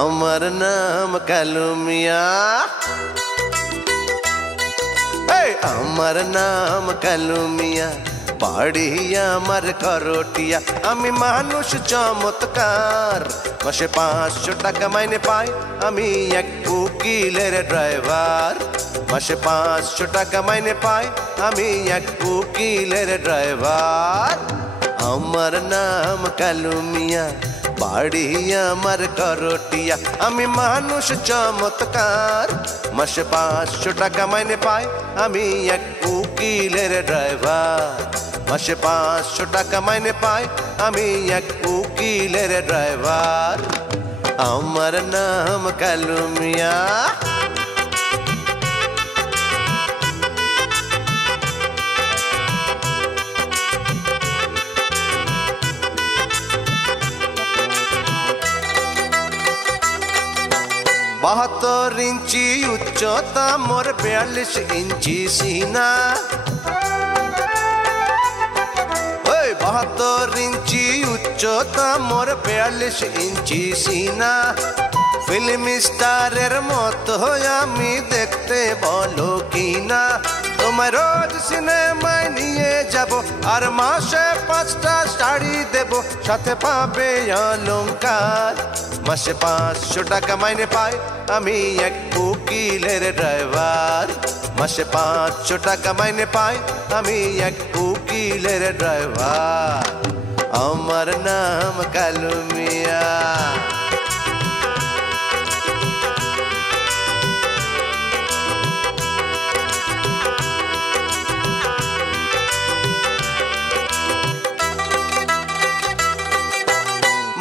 আমার নাম কালু মিয়া, আমার নাম কালু মিয়া, বাড়ি আমার করটিয়া। আমি মানুষ চমৎকার, মাসে 500 টাকা মাইনে পাই, আমি এক উকিলের ড্রাইভার। মাসে 500 টাকা মাইনে পাই, আমি এক উকিলের ড্রাইভার। আমার নাম কালু মিয়া, বাড়ি আমার করটিয়া। আমি মানুষ চমৎকার, মাসে 500 টাকা মাইনে পাই, আমি এক উকিলের ড্রাইভার। মাসে 500 টাকা মাইনে পাই, আমি এক উকিলের ড্রাইভার। আমার নাম কালু মিয়া। বাহাত্তর ইঞ্চি উচ্চতা মোর, 42 ইঞ্চি সিনা। 72 ইঞ্চি উচ্চতা মোর, 42 ইঞ্চি সিনা। ফিল্ম স্টারের মতো আমি দেখতে, বলো কিনা? তোমার রোজ সিনেমায় নিয়ে যাব, আর মাসে 5টা শাড়ি দেব, সাথে পাবে অলংকার। মাসে 500 টাকা মাইনে পাই, আমি এক উকিলের ড্রাইভার। মাসে 500 টাকা মাইনে পাই, আমি এক উকিলের ড্রাইভার। আমার নাম কালু মিয়া।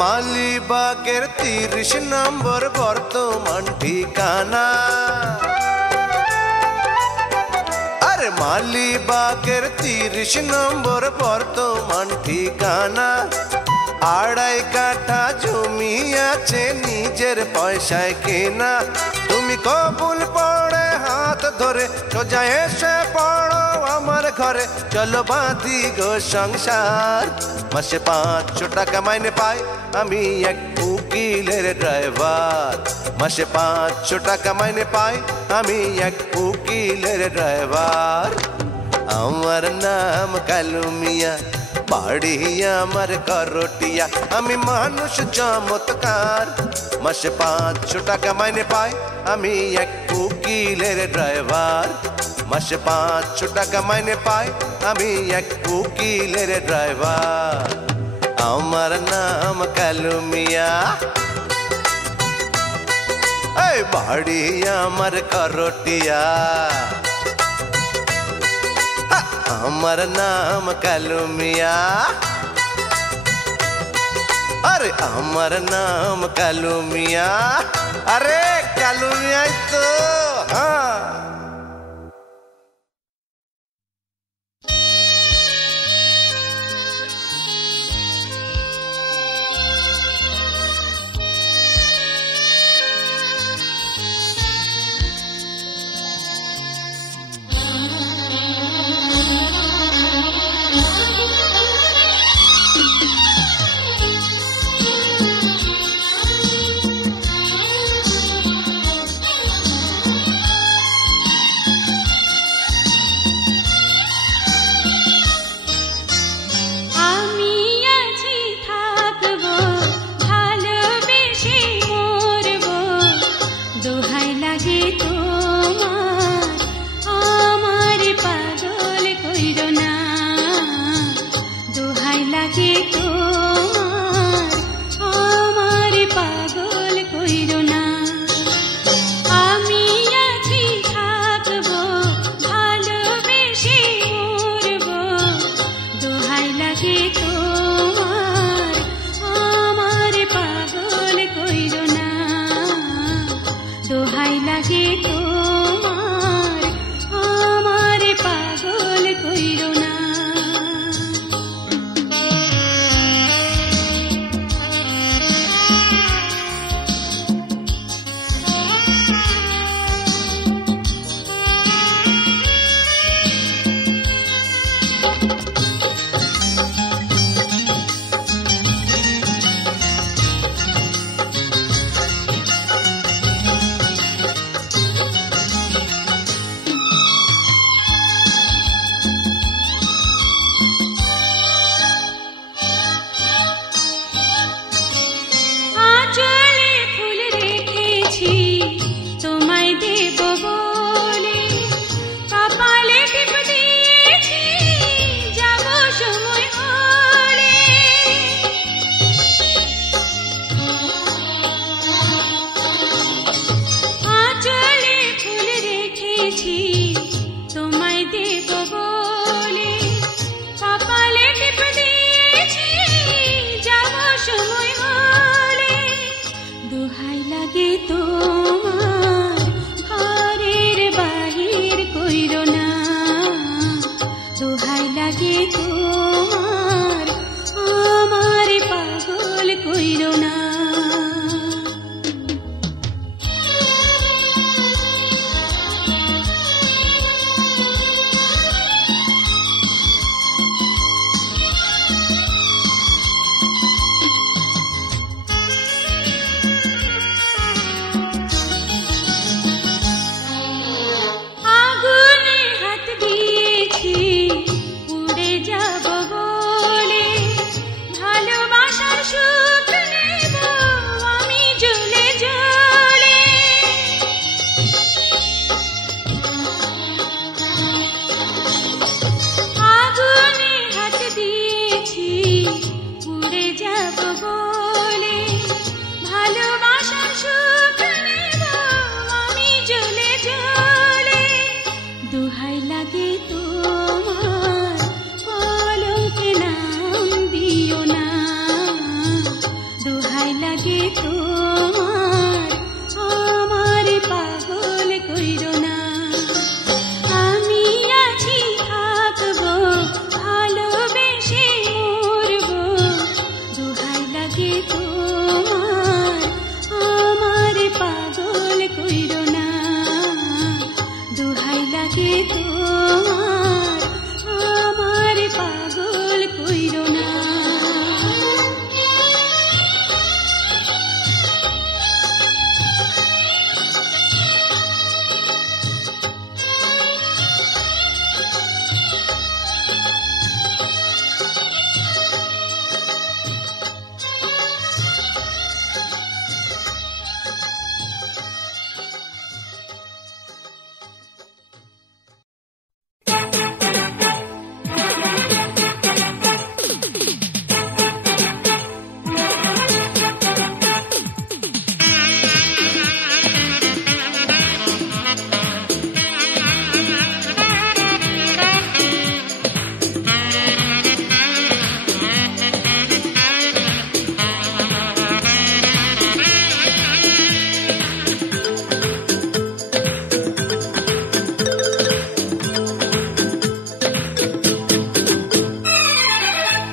মালিবাগের 30 নম্বর বর্তমান ঠিকানা। আরে মালিবাগের 30 নম্বর বর্তমান ঠিকানা। 2.5 কাঠা জমি আছে, নিজের পয়সায় কেনা। তুমি কবুল পড়ে হাত ধরে, সোজা এসে পড়ো আমার ঘরে, চলো বাঁধি গো সংসার। মাসে 500 টাকা মাইনে পাই, আমি এক উকিলের ড্রাইভার। মাসে 500 টাকা মাইনে পাই, আমি এক উকিলের ড্রাইভার। আমার নাম কালু মিয়া, বাড়ি আমার করটিয়া। আমি মানুষ চমৎকার, মাসে 500 টাকা মাইনে পাই, আমি এক উকিলের ড্রাইভার। মাসে 500 টাকা মাইনে পাই, আমি এক উকিলের ড্রাইভার। আমার নাম কালু মিয়া, এই বাড়ি আমার করটিয়া। আমার নাম কালু মিয়া, আরে আমার নাম কালু মিয়া। আরে কালু মিয়াই তো, হ্যাঁ।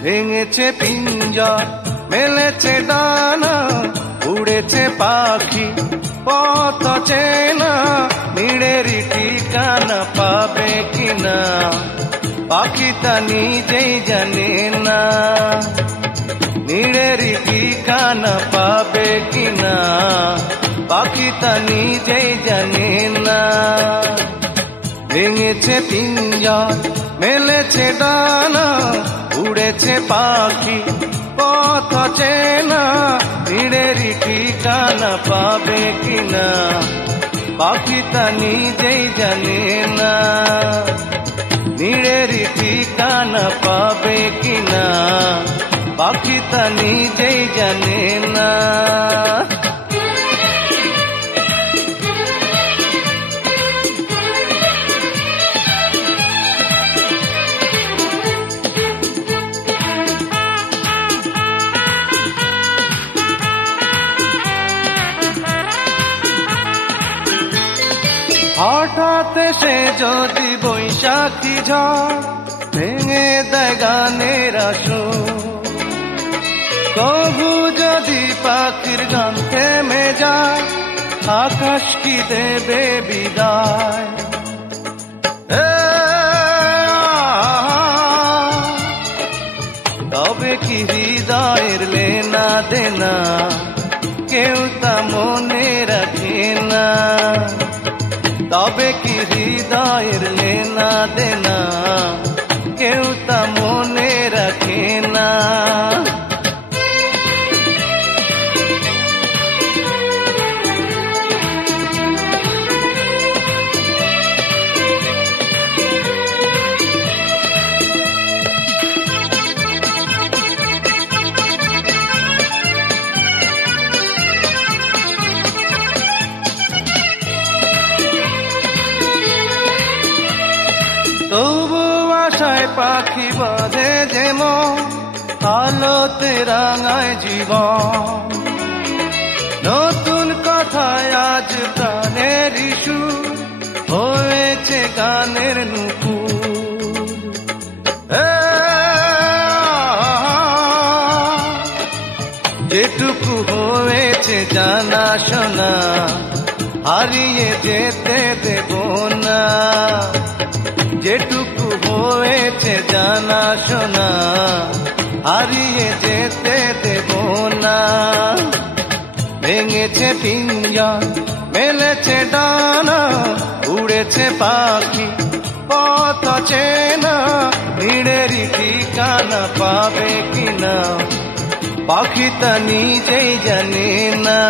ভেঙেছে পিঞ্জর মেলেছে ডানা উড়েছে পাখি পথ চেনা নিড়েরই ঠিকানা পাবে কিনা পাখিটা নিজেই জানে না নিড়েরই ঠিকানা পাবে কিনা পাখিটা নিজেই জানে না ভেঙেছে পিঞ্জর মেলেছে ডানা উড়েছে পাখি পথ চেনা নিড়েরই ঠিকানা পাবে কিনা পাখিটা নিজেই জানে না নিড়েরই ঠিকানা পাবে কিনা পাখিটা নিজেই জানে না হঠাৎ সে যদি বৈশাখী ঝড় ভেঙে দেয় গানের আসর কবু যদি পাখির গান থেমে যায় আকাশ কি দেবে বিদায় তবে কি হৃদয়ের লেনা দেনা কেউ তা মনে রাখে না তবে কি হৃদয়ের লেনা দেনা কেউ তা মনে রাখে না তবু আশায় পাখি বাঁধে যেমন আলোতে রাঙায় জীবন নতুন কথায় আজ প্রাণের সুর হয়েছে গানের নুপুর যেটুকু হয়েছে জানা শোনা হারিয়ে যেতে দেব না যেটুকু হয়েছে জানা শোনা হারিয়ে যেতে দেব না ভেঙেছে পিঞ্জর মেলেছে ডানা উড়েছে পাখি পথ চেনা নিড়েরই ঠিকানা পাবে কিনা পাখিটা নিজেই জানে না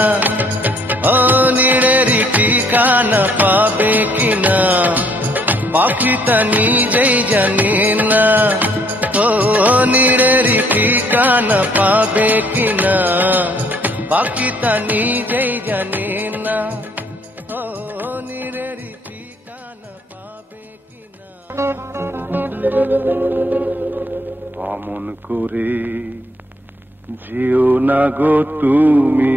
ও নিড়েরই ঠিকানা পাবে কিনা পাখিটা নিজেই জানে না ও নিড়েরই ঠিকানা পাবে কিনা পাখিটা নিজেই জানে না ও নিড়েরই ঠিকানা পাবে কিনা অমন করে যেও না গো তুমি